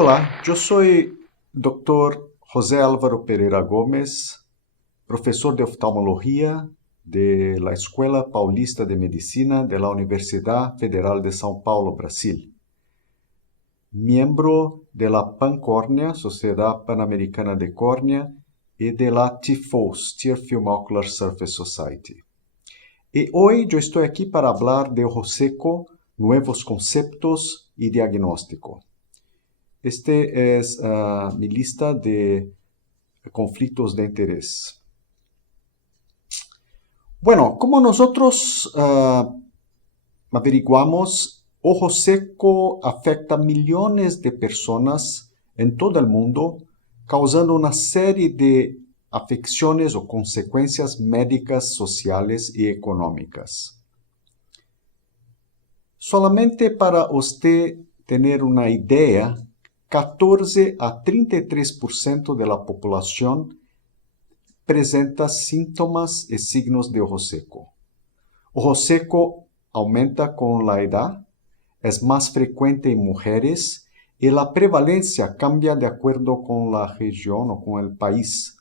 Hola, yo soy doctor José Álvaro Pereira Gómez, profesor de oftalmología de la Escuela Paulista de Medicina de la Universidad Federal de São Paulo, Brasil. Miembro de la PanCórnea, Sociedad Panamericana de Córnea, y de la TIFOS, Tear Film Ocular Surface Society. Y hoy yo estoy aquí para hablar de ojo seco, nuevos conceptos y diagnóstico. Este es mi lista de conflictos de interés. Bueno, como nosotros averiguamos, ojo seco afecta a millones de personas en todo el mundo, causando una serie de afecciones o consecuencias médicas, sociales y económicas. Solamente para usted tener una idea, 14 a 33% de la población presenta síntomas y signos de ojo seco. Ojo seco aumenta con la edad, es más frecuente en mujeres y la prevalencia cambia de acuerdo con la región o con el país.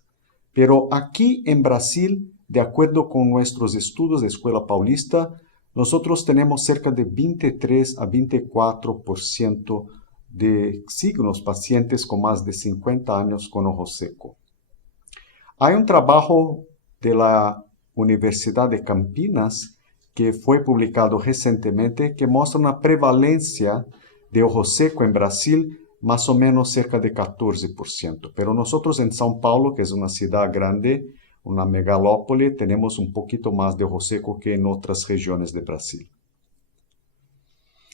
Pero aquí en Brasil, de acuerdo con nuestros estudios de Escuela Paulista, nosotros tenemos cerca de 23 a 24% de signos pacientes con más de 50 años con ojo seco. Hay un trabajo de la Universidad de Campinas que fue publicado recientemente que muestra una prevalencia de ojo seco en Brasil más o menos cerca de 14%. Pero nosotros en São Paulo, que es una ciudad grande, una megalópoli, tenemos un poquito más de ojo seco que en otras regiones de Brasil.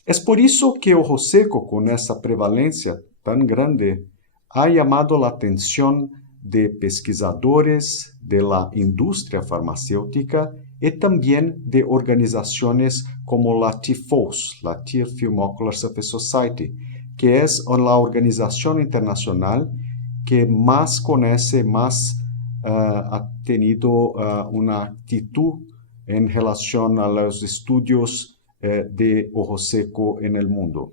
Es por eso que ojo seco, con esa prevalencia tan grande, ha llamado la atención de pesquisadores de la industria farmacéutica y también de organizaciones como la TIFOS, la Tear Film Ocular Surface Society, que es la organización internacional que más conoce, más ha tenido una actitud en relación a los estudios de ojo seco en el mundo.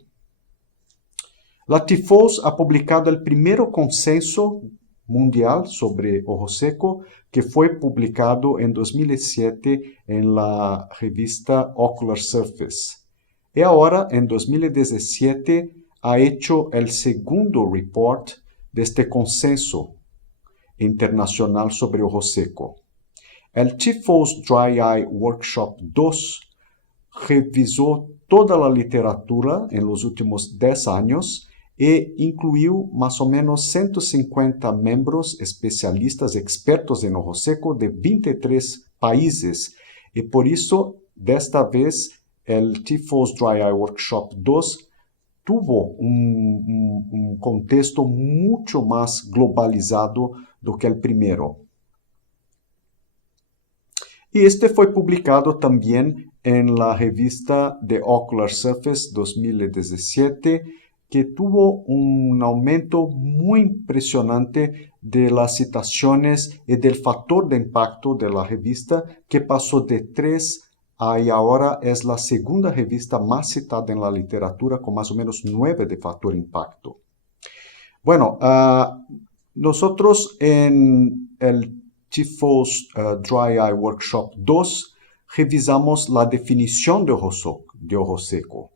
La TIFOS ha publicado el primer consenso mundial sobre ojo seco que fue publicado en 2007 en la revista Ocular Surface. Y ahora, en 2017, ha hecho el segundo report de este consenso internacional sobre ojo seco. El TIFOS Dry Eye Workshop 2 revisó toda la literatura en los últimos 10 años e incluyó más o menos 150 miembros especialistas expertos en ojo seco de 23 países. Y por eso, de esta vez, el TIFOS Dry Eye Workshop 2 tuvo un contexto mucho más globalizado do que el primero. Y este fue publicado también en la revista de Ocular Surface 2017, que tuvo un aumento muy impresionante de las citaciones y del factor de impacto de la revista, que pasó de 3 y ahora es la segunda revista más citada en la literatura, con más o menos 9 de factor impacto. Bueno, nosotros en el TIFOS Dry Eye Workshop 2 revisamos la definición de ojo seco.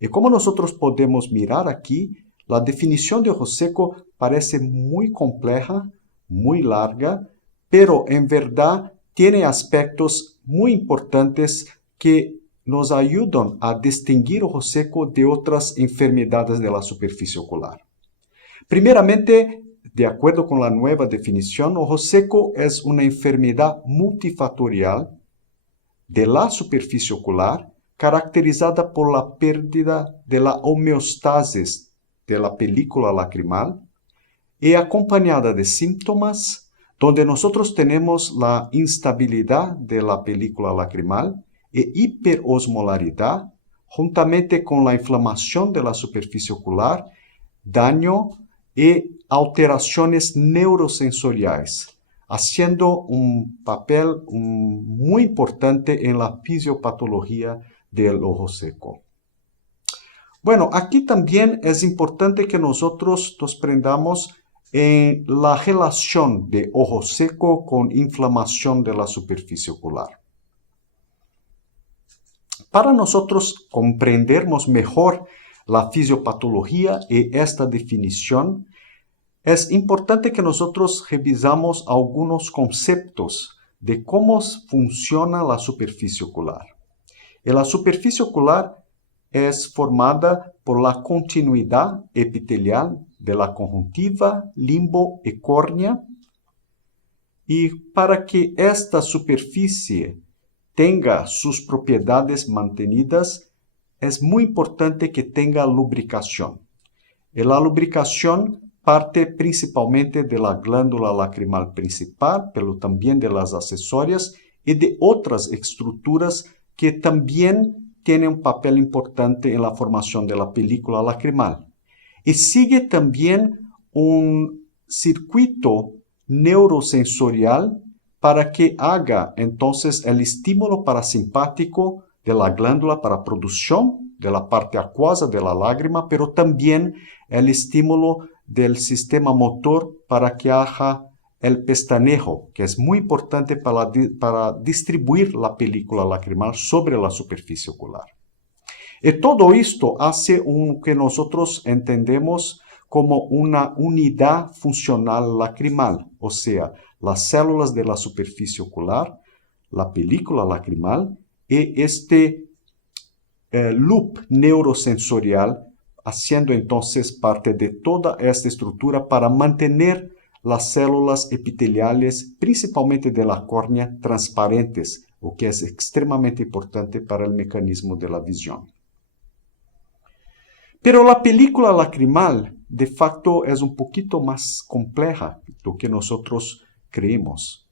Y como nosotros podemos mirar aquí, la definición de ojo seco parece muy compleja, muy larga, pero en verdad tiene aspectos muy importantes que nos ayudan a distinguir ojo seco de otras enfermedades de la superficie ocular. Primeramente, de acuerdo con la nueva definición, ojo seco es una enfermedad multifactorial de la superficie ocular caracterizada por la pérdida de la homeostasis de la película lacrimal y acompañada de síntomas donde nosotros tenemos la instabilidad de la película lacrimal e hiperosmolaridad juntamente con la inflamación de la superficie ocular, daño y alteraciones neurosensoriales, haciendo un papel muy importante en la fisiopatología del ojo seco. Bueno, aquí también es importante que nosotros nos prendamos en la relación de ojo seco con inflamación de la superficie ocular. Para nosotros comprendernos mejor la fisiopatología y esta definición, es importante que nosotros revisamos algunos conceptos de cómo funciona la superficie ocular. Y la superficie ocular es formada por la continuidad epitelial de la conjuntiva, limbo y córnea. Y para que esta superficie tenga sus propiedades mantenidas, es muy importante que tenga lubricación. Y la lubricación parte principalmente de la glándula lacrimal principal, pero también de las accesorias y de otras estructuras que también tienen un papel importante en la formación de la película lacrimal. Y sigue también un circuito neurosensorial para que haga entonces el estímulo parasimpático de la glándula para producción de la parte acuosa de la lágrima, pero también el estímulo del sistema motor para que haga el pestanejo, que es muy importante para distribuir la película lacrimal sobre la superficie ocular. Y todo esto hace que nosotros entendemos como una unidad funcional lacrimal, o sea, las células de la superficie ocular, la película lacrimal y este loop neurosensorial, haciendo entonces parte de toda esta estructura para mantener las células epiteliales, principalmente de la córnea, transparentes, lo que es extremadamente importante para el mecanismo de la visión. Pero la película lacrimal, de facto, es un poquito más compleja de lo que nosotros creemos.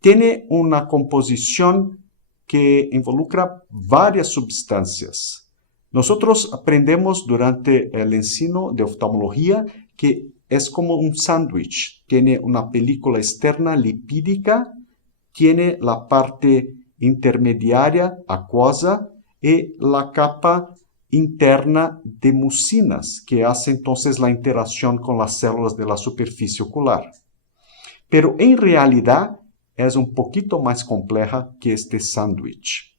Tiene una composición que involucra varias sustancias. Nosotros aprendemos durante el ensino de oftalmología que es como un sándwich. Tiene una película externa lipídica, tiene la parte intermediaria acuosa y la capa interna de mucinas, que hace entonces la interacción con las células de la superficie ocular. Pero en realidad es un poquito más compleja que este sándwich.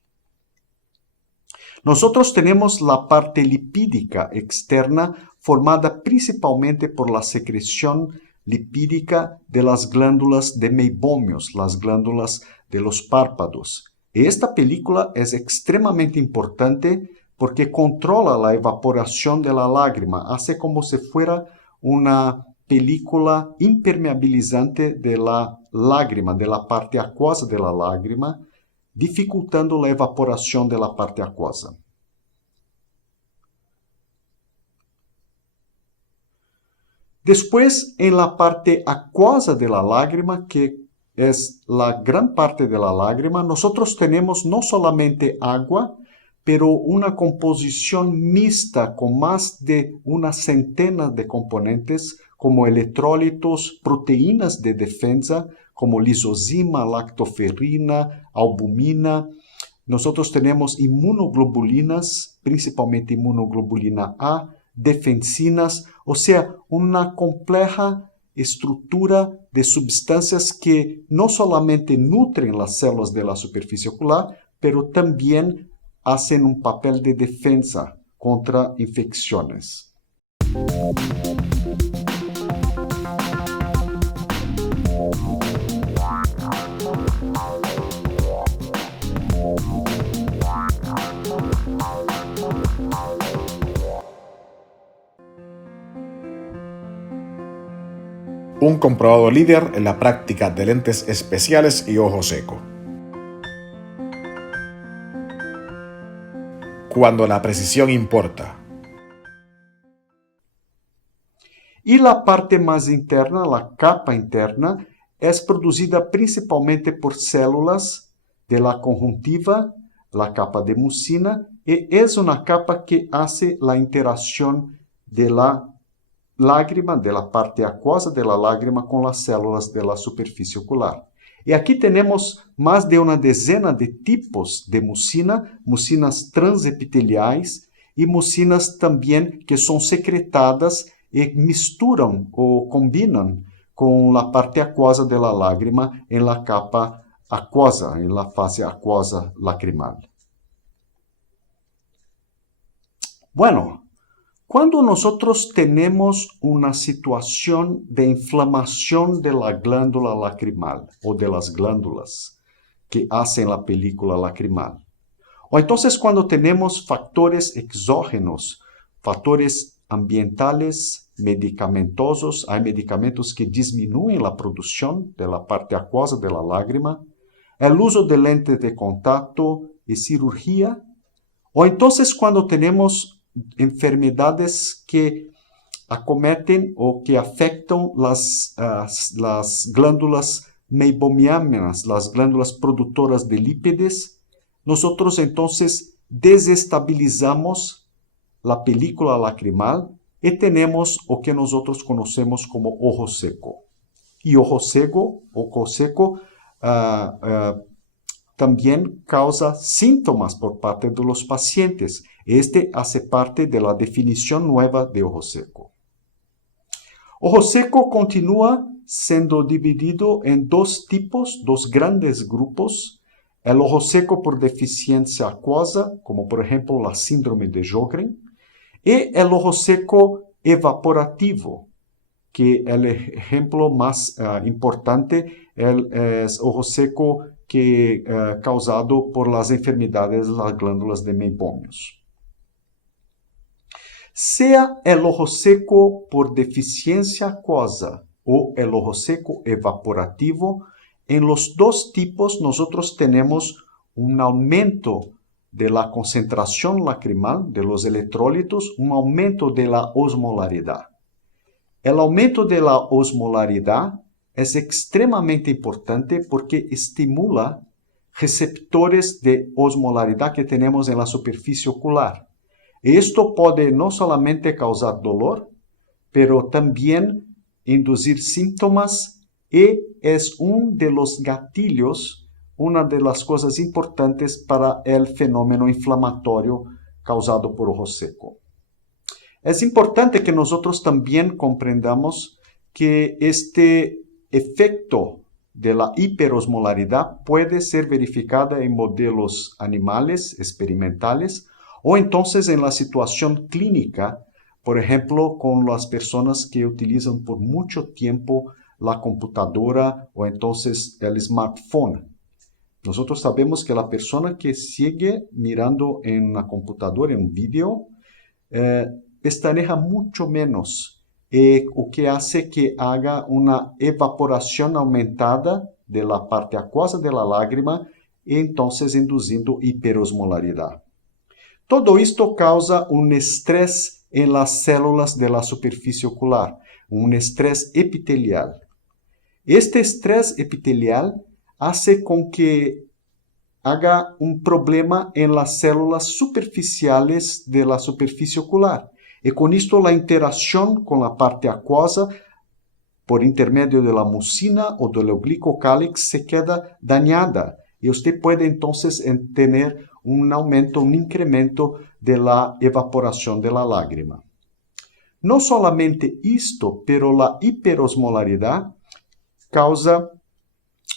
Nosotros tenemos la parte lipídica externa formada principalmente por la secreción lipídica de las glándulas de meibomios, las glándulas de los párpados. Y esta película es extremadamente importante porque controla la evaporación de la lágrima, hace como si fuera una película impermeabilizante de la lágrima, de la parte acuosa de la lágrima, dificultando la evaporación de la parte acuosa. Después, en la parte acuosa de la lágrima, que es la gran parte de la lágrima, nosotros tenemos no solamente agua, pero una composición mixta con más de una centena de componentes como electrolitos, proteínas de defensa como lisozima, lactoferrina, albumina. Nosotros tenemos inmunoglobulinas, principalmente inmunoglobulina A, defensinas, o sea, una compleja estructura de sustancias que no solamente nutren las células de la superficie ocular, pero también hacen un papel de defensa contra infecciones. Un comprobado líder en la práctica de lentes especiales y ojo seco. Cuando la precisión importa. Y la parte más interna, la capa interna, es producida principalmente por células de la conjuntiva, la capa de mucina, y es una capa que hace la interacción de la lágrima, de la parte acuosa de la lágrima con las células de la superficie ocular. Y aquí tenemos más de una decena de tipos de mucina, mucinas transepiteliais, y mucinas también que son secretadas y misturan o combinan con la parte acuosa de la lágrima en la capa acuosa, en la fase acuosa lacrimal. Bueno, cuando nosotros tenemos una situación de inflamación de la glándula lacrimal o de las glándulas que hacen la película lacrimal, o entonces cuando tenemos factores exógenos, factores ambientales, medicamentosos, hay medicamentos que disminuyen la producción de la parte acuosa de la lágrima, el uso de lentes de contacto y cirugía, o entonces cuando tenemos enfermedades que acometen o que afectan las glándulas meibomianas, las glándulas productoras de lípidos, nosotros entonces desestabilizamos la película lacrimal y tenemos lo que nosotros conocemos como ojo seco. Y ojo seco también causa síntomas por parte de los pacientes. Este hace parte de la definición nueva de ojo seco. Ojo seco continúa siendo dividido en dos tipos, dos grandes grupos. El ojo seco por deficiencia acuosa, como por ejemplo la síndrome de Sjögren, y el ojo seco evaporativo, que el ejemplo más importante es ojo seco causado por las enfermedades de las glándulas de meibomios. Sea el ojo seco por deficiencia acuosa o el ojo seco evaporativo, en los dos tipos nosotros tenemos un aumento de la concentración lacrimal de los electrolitos, un aumento de la osmolaridad. El aumento de la osmolaridad es extremadamente importante porque estimula receptores de osmolaridad que tenemos en la superficie ocular. Esto puede no solamente causar dolor, pero también inducir síntomas y es uno de los gatillos, una de las cosas importantes para el fenómeno inflamatorio causado por ojo seco. Es importante que nosotros también comprendamos que este efecto de la hiperosmolaridad puede ser verificada en modelos animales experimentales o entonces en la situación clínica, por ejemplo, con las personas que utilizan por mucho tiempo la computadora o entonces el smartphone. Nosotros sabemos que la persona que sigue mirando en la computadora, en un video, pestañea mucho menos, o que hace que haga una evaporación aumentada de la parte acuosa de la lágrima y entonces induciendo hiperosmolaridad. Todo esto causa un estrés en las células de la superficie ocular, un estrés epitelial. Este estrés epitelial hace con que haga un problema en las células superficiales de la superficie ocular. Y con esto la interacción con la parte acuosa por intermedio de la mucina o del glicocálix se queda dañada. Y usted puede entonces tener un aumento, un incremento de la evaporación de la lágrima. No solamente esto, pero la hiperosmolaridad causa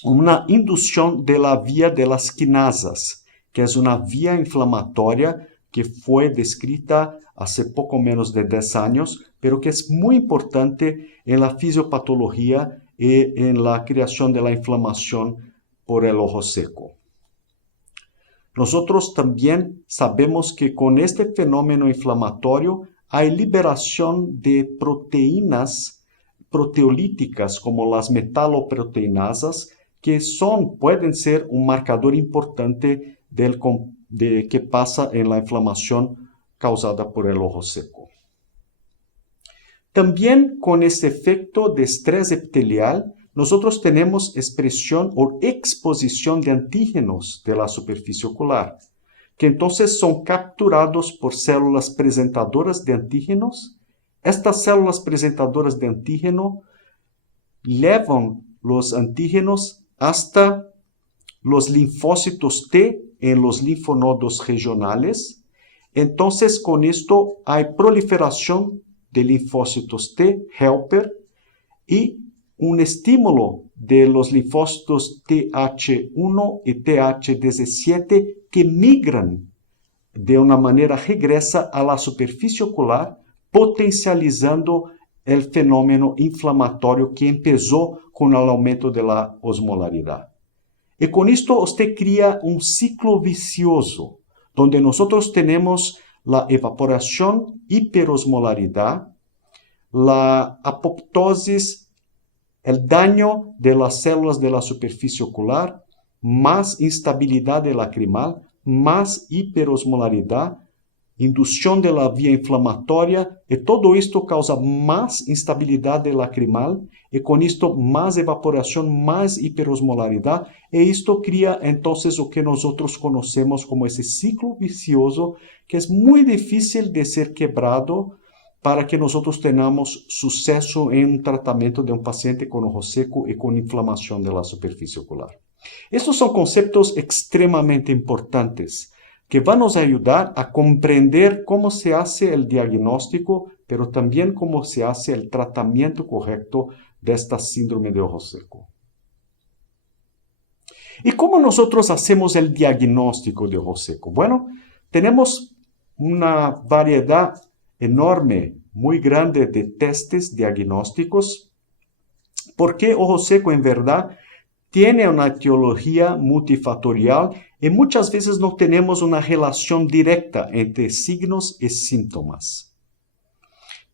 una inducción de la vía de las quinasas, que es una vía inflamatoria que fue descrita hace poco menos de 10 años, pero que es muy importante en la fisiopatología y en la creación de la inflamación por el ojo seco. Nosotros también sabemos que con este fenómeno inflamatorio hay liberación de proteínas proteolíticas como las metaloproteinasas que pueden ser un marcador importante de qué pasa en la inflamación causada por el ojo seco. También con este efecto de estrés epitelial, nosotros tenemos expresión o exposición de antígenos de la superficie ocular, que entonces son capturados por células presentadoras de antígenos. Estas células presentadoras de antígeno llevan los antígenos hasta los linfocitos T en los linfonodos regionales entonces con esto hay proliferación de linfocitos T, helper, y un estímulo de los linfocitos TH1 y TH17 que migran de una manera regresa a la superficie ocular, potencializando el fenómeno inflamatorio que empezó con el aumento de la osmolaridad. Y con esto usted crea un ciclo vicioso, donde nosotros tenemos la evaporación, hiperosmolaridad, la apoptosis, el daño de las células de la superficie ocular, más instabilidad del lacrimal, más hiperosmolaridad, inducción de la vía inflamatoria, y todo esto causa más instabilidad del lacrimal, y con esto más evaporación, más hiperosmolaridad, y esto crea entonces lo que nosotros conocemos como ese ciclo vicioso, que es muy difícil de ser quebrado para que nosotros tengamos suceso en un tratamiento de un paciente con ojo seco y con inflamación de la superficie ocular. Estos son conceptos extremadamente importantes que van a ayudar a comprender cómo se hace el diagnóstico, pero también cómo se hace el tratamiento correcto de esta síndrome de ojo seco. ¿Y cómo nosotros hacemos el diagnóstico de ojo seco? Bueno, tenemos una variedad enorme, muy grande de testes diagnósticos, porque ojo seco en verdad tiene una etiología multifactorial y muchas veces no tenemos una relación directa entre signos y síntomas.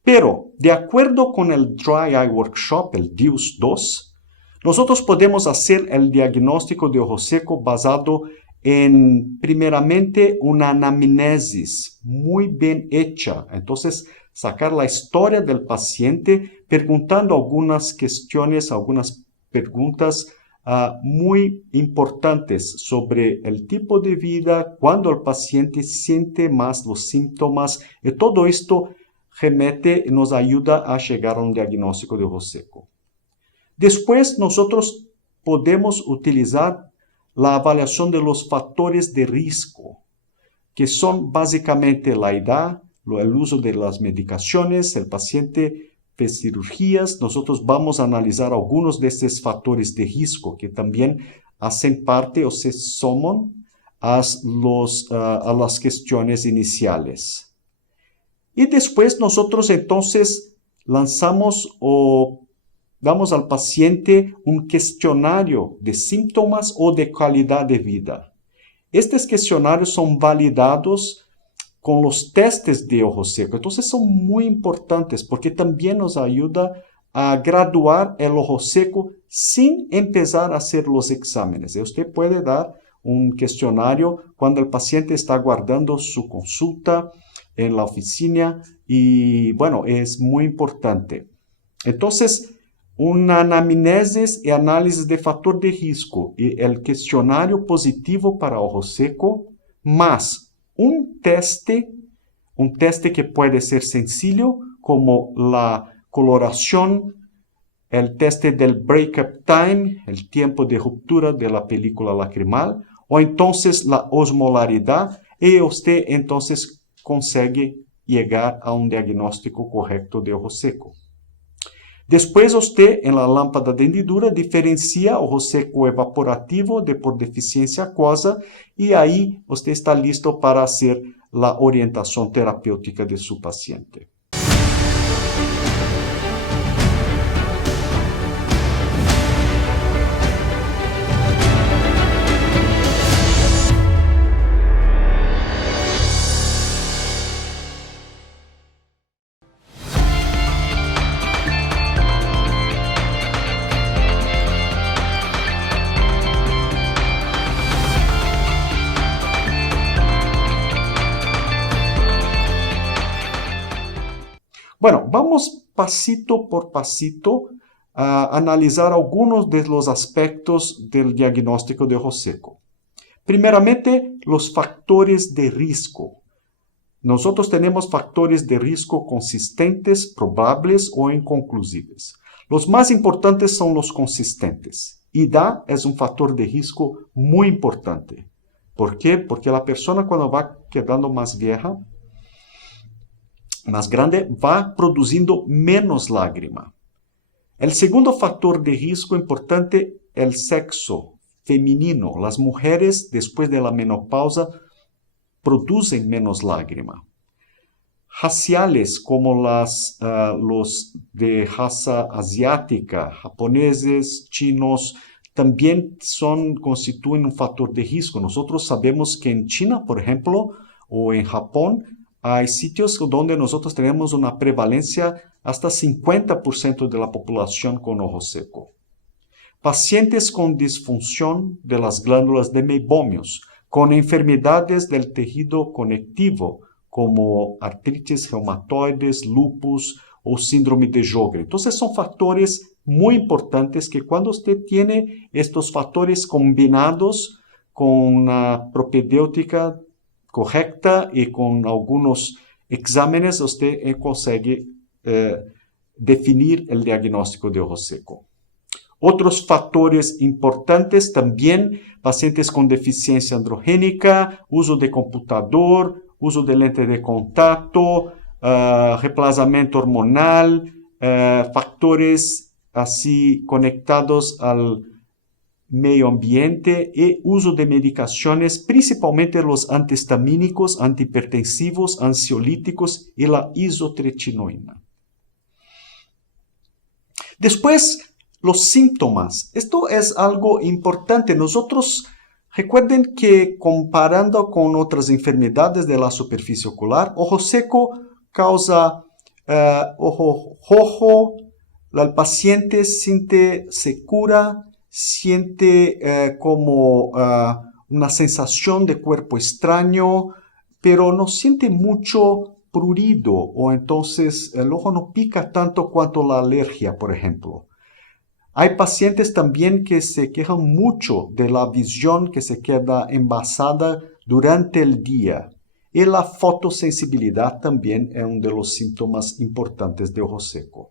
Pero, de acuerdo con el Dry Eye Workshop, el DIUS 2, nosotros podemos hacer el diagnóstico de ojo seco basado en, primeramente, una anamnesis muy bien hecha. Entonces, sacar la historia del paciente preguntando algunas cuestiones, algunas preguntas muy importantes sobre el tipo de vida, cuando el paciente siente más los síntomas, y todo esto remete y nos ayuda a llegar a un diagnóstico de ojo seco. Después, nosotros podemos utilizar la evaluación de los factores de riesgo, que son básicamente la edad, el uso de las medicaciones, el paciente de cirugías. Nosotros vamos a analizar algunos de estos factores de riesgo que también hacen parte o se suman a las cuestiones iniciales. Y después nosotros entonces lanzamos o damos al paciente un cuestionario de síntomas o de calidad de vida. Estos cuestionarios son validados con los testes de ojo seco. Entonces son muy importantes porque también nos ayuda a graduar el ojo seco sin empezar a hacer los exámenes. Usted puede dar un cuestionario cuando el paciente está guardando su consulta en la oficina y bueno, es muy importante. Entonces, una anamnesis y análisis de factor de riesgo y el cuestionario positivo para ojo seco, más un teste que puede ser sencillo, como la coloración, el teste del breakup time, el tiempo de ruptura de la película lacrimal, o entonces la osmolaridad, y usted entonces consigue llegar a un diagnóstico correcto de ojo seco. Después usted en la lámpara de hendidura diferencia ojo seco evaporativo de por deficiencia acuosa y ahí usted está listo para hacer la orientación terapéutica de su paciente. Bueno, vamos pasito por pasito a analizar algunos de los aspectos del diagnóstico de ojo seco. Primeramente, los factores de riesgo. Nosotros tenemos factores de riesgo consistentes, probables o inconclusivos. Los más importantes son los consistentes. Edad es un factor de riesgo muy importante. ¿Por qué? Porque la persona cuando va quedando más vieja, más grande, va produciendo menos lágrima. El segundo factor de riesgo importante, el sexo femenino. Las mujeres después de la menopausa producen menos lágrima. Raciales como los de raza asiática, japoneses, chinos, también constituyen un factor de riesgo. Nosotros sabemos que en China, por ejemplo, o en Japón, hay sitios donde nosotros tenemos una prevalencia hasta 50% de la población con ojo seco. Pacientes con disfunción de las glándulas de meibomios, con enfermedades del tejido conectivo, como artritis reumatoides, lupus o síndrome de Sjögren. Entonces son factores muy importantes que cuando usted tiene estos factores combinados con una propedéutica correcta y con algunos exámenes, usted consigue definir el diagnóstico de ojo seco. Otros factores importantes también, pacientes con deficiencia androgénica, uso de computador, uso de lente de contacto, reemplazamiento hormonal, factores así conectados al medio ambiente y uso de medicaciones, principalmente los antihistamínicos, antihipertensivos, ansiolíticos y la isotretinoína. Después, los síntomas. Esto es algo importante. Nosotros, recuerden que comparando con otras enfermedades de la superficie ocular, ojo seco causa ojo rojo, el paciente siente secura, siente como una sensación de cuerpo extraño, pero no siente mucho prurido o entonces el ojo no pica tanto cuanto la alergia, por ejemplo. Hay pacientes también que se quejan mucho de la visión que se queda envasada durante el día. Y la fotosensibilidad también es uno de los síntomas importantes de ojo seco.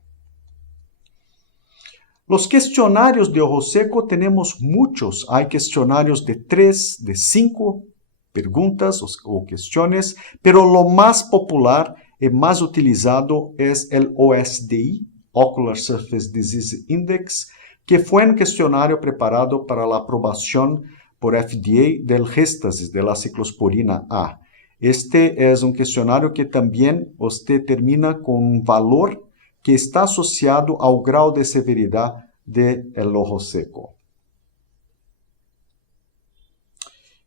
Los cuestionarios de ojo seco tenemos muchos. Hay cuestionarios de 3, de 5 preguntas o cuestiones, pero lo más popular y más utilizado es el OSDI, Ocular Surface Disease Index, que fue un cuestionario preparado para la aprobación por FDA del Restasis, de la ciclosporina A. Este es un cuestionario que también usted termina con un valor que está asociado al grado de severidad del ojo seco.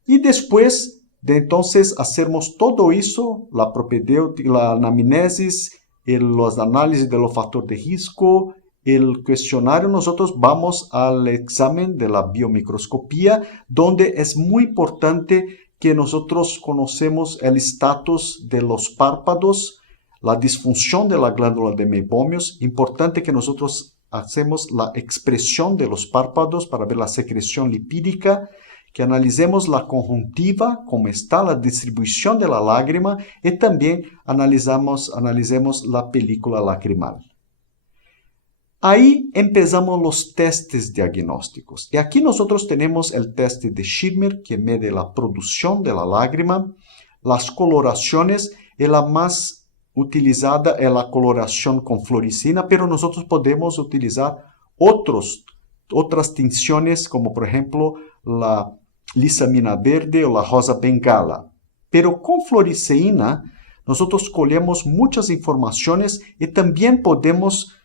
Y después de entonces hacermos todo eso, la propedéutica, la anamnesis, los análisis de los factores de riesgo, el cuestionario, nosotros vamos al examen de la biomicroscopía, donde es muy importante que nosotros conocemos el estatus de los párpados, la disfunción de la glándula de meibomios. Importante que nosotros hacemos la expresión de los párpados para ver la secreción lipídica, que analicemos la conjuntiva, cómo está la distribución de la lágrima, y también analicemos la película lacrimal. Ahí empezamos los testes diagnósticos. Y aquí nosotros tenemos el test de Schirmer, que mide la producción de la lágrima, las coloraciones, y la más utilizada es la coloración con fluoresceína, pero nosotros podemos utilizar otras tinciones, como por ejemplo la lisamina verde o la rosa bengala. Pero con fluoresceína nosotros colhemos muchas informaciones y también podemos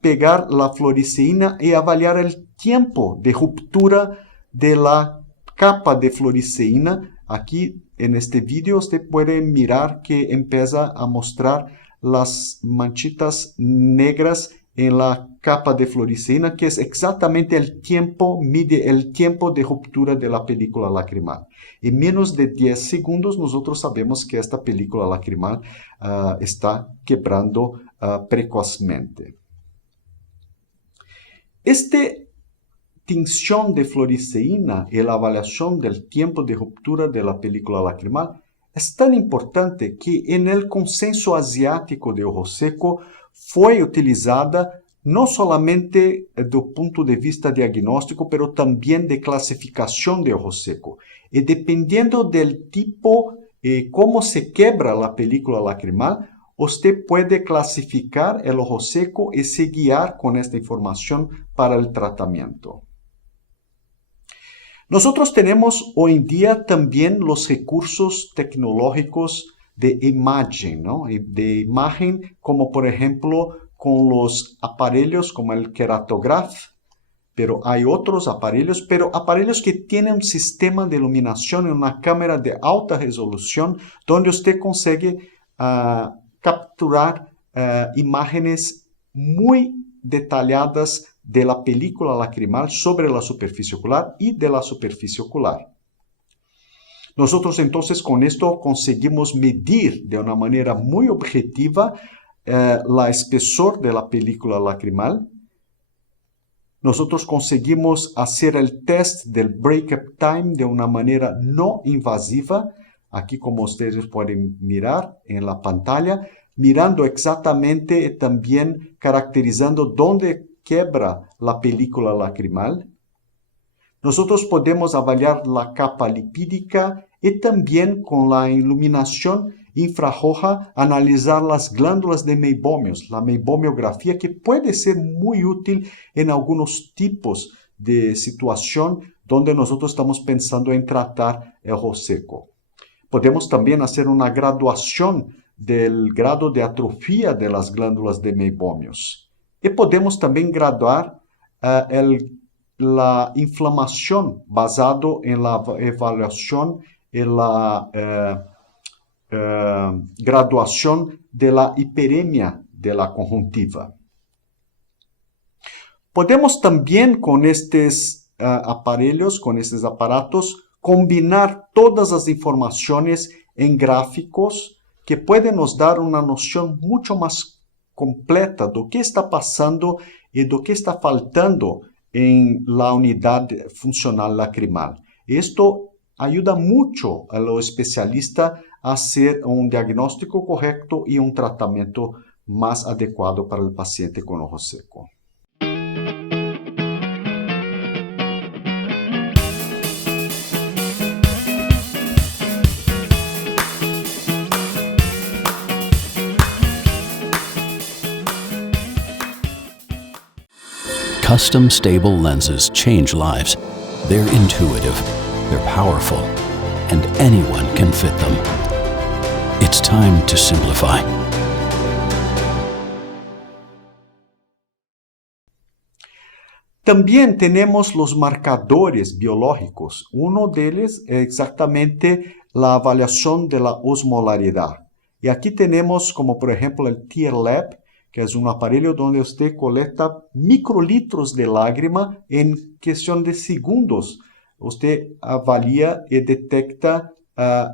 pegar la fluoresceína y avaliar el tiempo de ruptura de la capa de fluoresceína. Aquí en este video usted puede mirar que empieza a mostrar las manchitas negras en la capa de fluoresceína, que es exactamente el tiempo, mide el tiempo de ruptura de la película lacrimal. En menos de 10 segundos nosotros sabemos que esta película lacrimal está quebrando precozmente. Esta tinción de fluoresceína y la avaliación del tiempo de ruptura de la película lacrimal es tan importante que en el consenso asiático de ojo seco fue utilizada no solamente do punto de vista diagnóstico, pero también de clasificación de ojo seco. Y dependiendo del tipo, cómo se quebra la película lacrimal, usted puede clasificar el ojo seco y se guiar con esta información para el tratamiento. Nosotros tenemos hoy en día también los recursos tecnológicos de imagen, ¿no? De imagen, como por ejemplo con los aparelhos como el Keratograph, pero hay otros aparelhos, pero aparelhos que tienen un sistema de iluminación en una cámara de alta resolución donde usted consigue capturar imágenes muy detalladas de la película lacrimal sobre la superficie ocular y de la superficie ocular. Nosotros entonces con esto conseguimos medir de una manera muy objetiva la espesor de la película lacrimal. Nosotros conseguimos hacer el test del break-up time de una manera no invasiva, aquí como ustedes pueden mirar en la pantalla, mirando exactamente también caracterizando dónde quebra la película lacrimal. Nosotros podemos avaliar la capa lipídica y también con la iluminación infrarroja analizar las glándulas de meibomios, la meibomiografía que puede ser muy útil en algunos tipos de situación donde nosotros estamos pensando en tratar el ojo seco. Podemos también hacer una graduación del grado de atrofia de las glándulas de meibomios. Y podemos también graduar la inflamación basado en la evaluación y la graduación de la hiperemia de la conjuntiva. Podemos también con estos aparelhos, con estos aparatos, combinar todas las informaciones en gráficos que pueden nos dar una noción mucho más completa de lo que está pasando y de lo que está faltando en la unidad funcional lacrimal. Esto ayuda mucho a los especialistas a hacer un diagnóstico correcto y un tratamiento más adecuado para el paciente con ojo seco. Custom stable lenses change lives. They're intuitive, they're powerful, and anyone can fit them. It's time to simplify. También tenemos los marcadores biológicos. Uno de ellos es exactamente la avaliación de la osmolaridad. Y aquí tenemos como por ejemplo el TearLab, que es un aparelho donde usted colecta microlitros de lágrima en cuestión de segundos. Usted avalía y detecta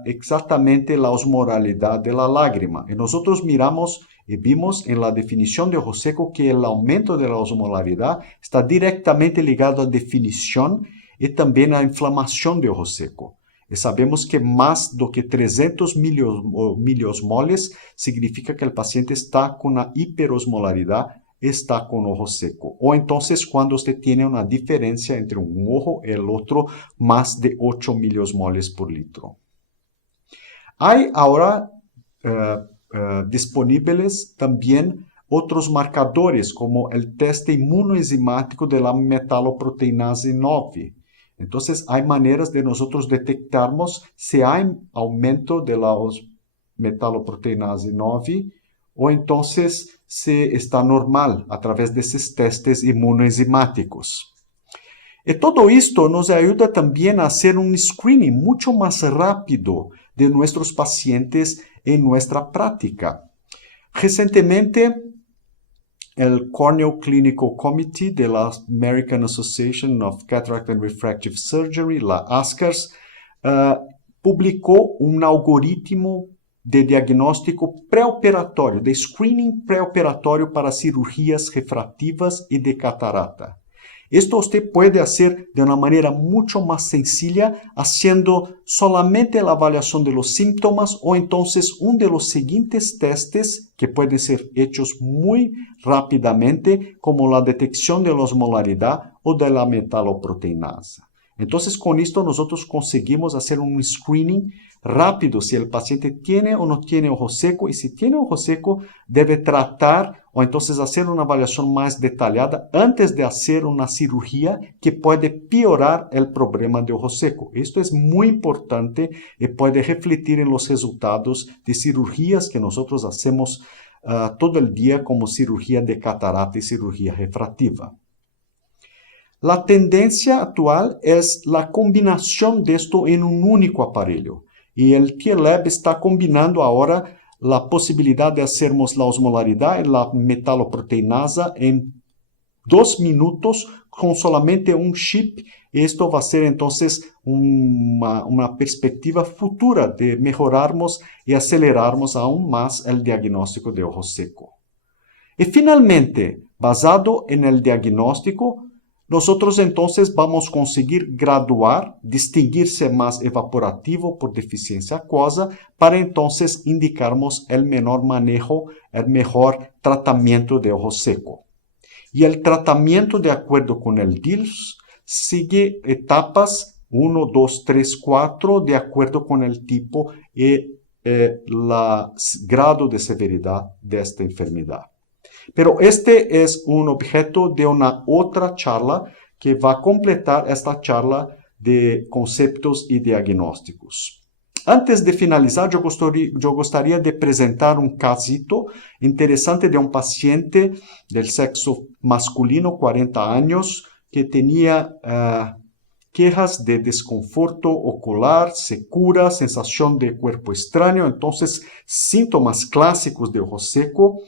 exactamente la osmolaridad de la lágrima. Y nosotros miramos y vimos en la definición de ojo seco que el aumento de la osmolaridad está directamente ligado a definición y también a inflamación de ojo seco. Y sabemos que más do que 300 miliosmoles significa que el paciente está con una hiperosmolaridad, está con ojo seco. O entonces cuando usted tiene una diferencia entre un ojo y el otro más de 8 miliosmoles por litro. Hay ahora disponibles también otros marcadores como el test inmunoenzimático de la metaloproteinase 9. Entonces, hay maneras de nosotros detectarmos si hay aumento de la metaloproteinase 9 o entonces si está normal a través de esos testes inmunoenzimáticos. Y todo esto nos ayuda también a hacer un screening mucho más rápido de nuestros pacientes en nuestra práctica. Recientemente, el Cornell Clinical Committee de la American Association of Cataract and Refractive Surgery, la ASCRS, publicó un algoritmo de diagnóstico preoperatório, de screening preoperatório para cirurgias refrativas y de catarata. Esto usted puede hacer de una manera mucho más sencilla, haciendo solamente la evaluación de los síntomas o entonces uno de los siguientes testes que pueden ser hechos muy rápidamente, como la detección de la osmolaridad o de la metaloproteinasa. Entonces, con esto nosotros conseguimos hacer un screening rápido si el paciente tiene o no tiene ojo seco, y si tiene ojo seco debe tratar o entonces hacer una evaluación más detallada antes de hacer una cirugía que puede piorar el problema de ojo seco. Esto es muy importante y puede refletir en los resultados de cirugías que nosotros hacemos todo el día, como cirugía de catarata y cirugía refractiva. La tendencia actual es la combinación de esto en un único aparelho. Y el TLAB está combinando ahora la posibilidad de hacermos la osmolaridad y la metaloproteinasa en 2 minutos con solamente un chip. Esto va a ser entonces una perspectiva futura de mejorarmos y acelerarmos aún más el diagnóstico de ojo seco. Y finalmente, basado en el diagnóstico, nosotros entonces vamos a conseguir graduar, distinguirse más evaporativo por deficiencia acuosa, para entonces indicarnos el menor manejo, el mejor tratamiento de ojo seco. Y el tratamiento, de acuerdo con el DILS, sigue etapas 1, 2, 3, 4, de acuerdo con el tipo y el grado de severidad de esta enfermedad. Pero este es un objeto de una otra charla que va a completar esta charla de conceptos y diagnósticos. Antes de finalizar, yo gustaría de presentar un casito interesante de un paciente del sexo masculino, 40 años, que tenía quejas de desconforto ocular, secura, sensación de cuerpo extraño, entonces síntomas clásicos de ojo seco.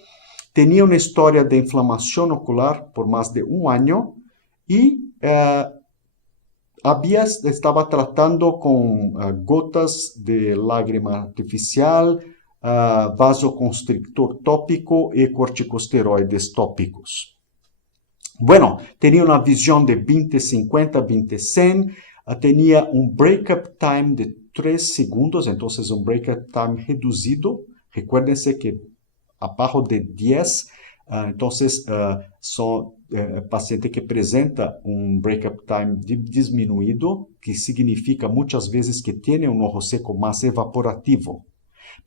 Tenía una historia de inflamación ocular por más de 1 año y estaba tratando con gotas de lágrima artificial, vasoconstrictor tópico y corticosteroides tópicos. Bueno, tenía una visión de 20-50, 20-100, tenía un breakup time de 3 segundos, entonces un breakup time reducido. Recuérdense que abajo de 10, entonces son pacientes que presentan un breakup time disminuido, que significa muchas veces que tiene un ojo seco más evaporativo.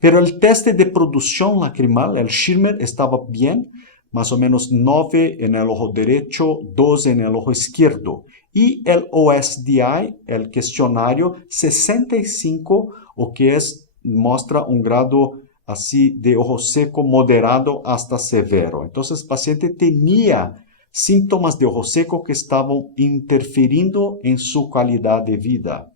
Pero el test de producción lacrimal, el Schirmer, estaba bien, más o menos 9 en el ojo derecho, 2 en el ojo izquierdo. Y el OSDI, el cuestionario, 65, o que muestra un grado así de ojo seco moderado hasta severo. Entonces el paciente tenía síntomas de ojo seco que estaban interfiriendo en su calidad de vida.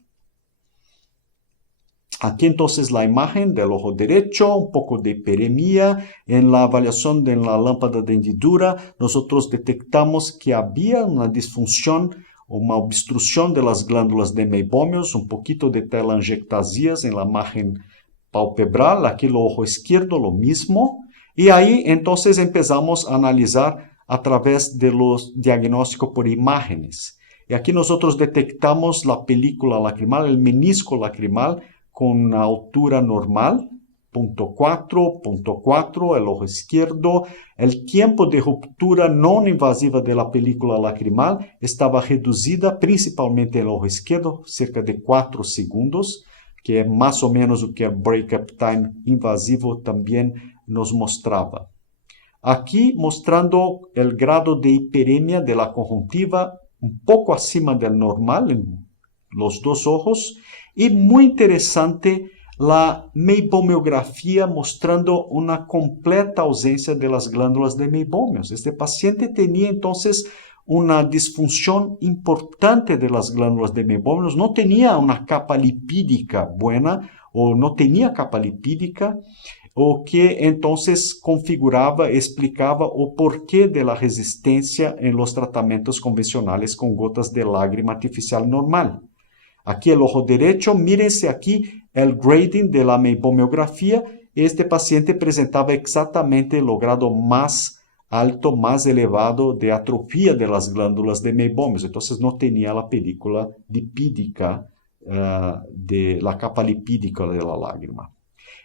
Aquí entonces la imagen del ojo derecho, un poco de hiperemia. En la evaluación de la lámpara de hendidura, nosotros detectamos que había una disfunción, una obstrucción de las glándulas de meibomios, un poquito de telangiectasias en la margen palpebral, aquí el ojo izquierdo lo mismo, y ahí entonces empezamos a analizar a través de los diagnósticos por imágenes. Y aquí nosotros detectamos la película lacrimal, el menisco lacrimal con una altura normal, 0.4, el ojo izquierdo. El tiempo de ruptura no invasiva de la película lacrimal estaba reducida, principalmente en el ojo izquierdo, cerca de 4 segundos, que es más o menos lo que el breakup time invasivo también nos mostraba. Aquí mostrando el grado de hiperemia de la conjuntiva un poco acima del normal en los 2 ojos, y muy interesante la meibomiografía mostrando una completa ausencia de las glándulas de meibomios. Este paciente tenía entonces una disfunción importante de las glándulas de meibomios, no tenía una capa lipídica buena o no tenía capa lipídica, o que entonces configuraba, explicaba o porqué de la resistencia en los tratamientos convencionales con gotas de lágrima artificial normal. Aquí el ojo derecho, mírense aquí el grading de la meibomiografía. Este paciente presentaba exactamente el grado más alto más elevado de atrofia de las glándulas de Meibomius. Entonces no tenía la película lipídica, de la capa lipídica de la lágrima.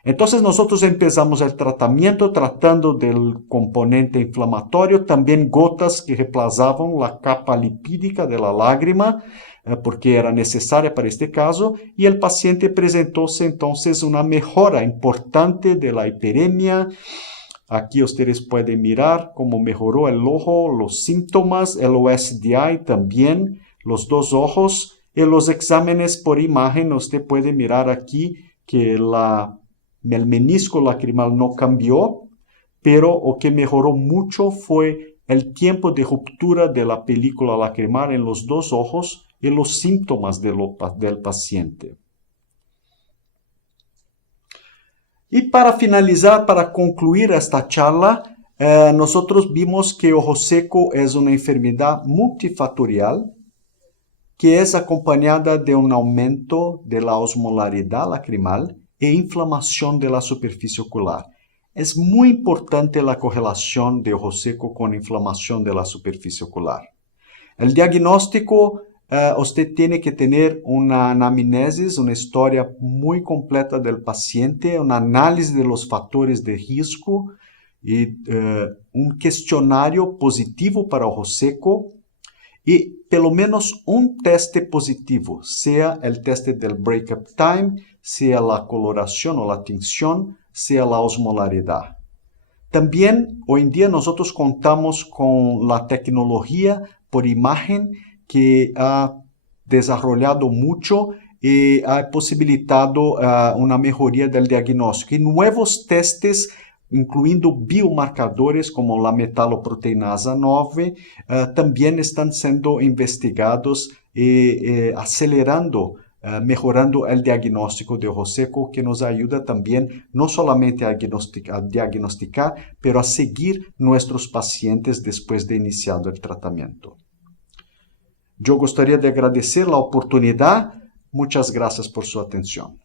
Entonces nosotros empezamos el tratamiento tratando del componente inflamatorio, también gotas que reemplazaban la capa lipídica de la lágrima, porque era necesaria para este caso, y el paciente presentóse entonces una mejora importante de la hiperemia. Aquí ustedes pueden mirar cómo mejoró el ojo, los síntomas, el OSDI también, los dos ojos. En los exámenes por imagen usted puede mirar aquí que el menisco lacrimal no cambió, pero lo que mejoró mucho fue el tiempo de ruptura de la película lacrimal en los dos ojos y los síntomas del paciente. Y para finalizar, para concluir esta charla, nosotros vimos que ojo seco es una enfermedad multifactorial que es acompañada de un aumento de la osmolaridad lacrimal e inflamación de la superficie ocular. Es muy importante la correlación de ojo seco con inflamación de la superficie ocular. El diagnóstico, usted tiene que tener una anamnesis, una historia muy completa del paciente, un análisis de los factores de riesgo y un cuestionario positivo para ojo seco y pelo menos un teste positivo, sea el teste del breakup time, sea la coloración o la tinción, sea la osmolaridad. También hoy en día nosotros contamos con la tecnología por imagen que ha desarrollado mucho y ha posibilitado una mejoría del diagnóstico. Y nuevos testes, incluyendo biomarcadores como la metaloproteinasa 9, también están siendo investigados y acelerando, mejorando el diagnóstico de ojo seco, que nos ayuda también no solamente a diagnosticar, pero a seguir nuestros pacientes después de iniciado el tratamiento. Yo gustaría de agradecer la oportunidad. Muchas gracias por su atención.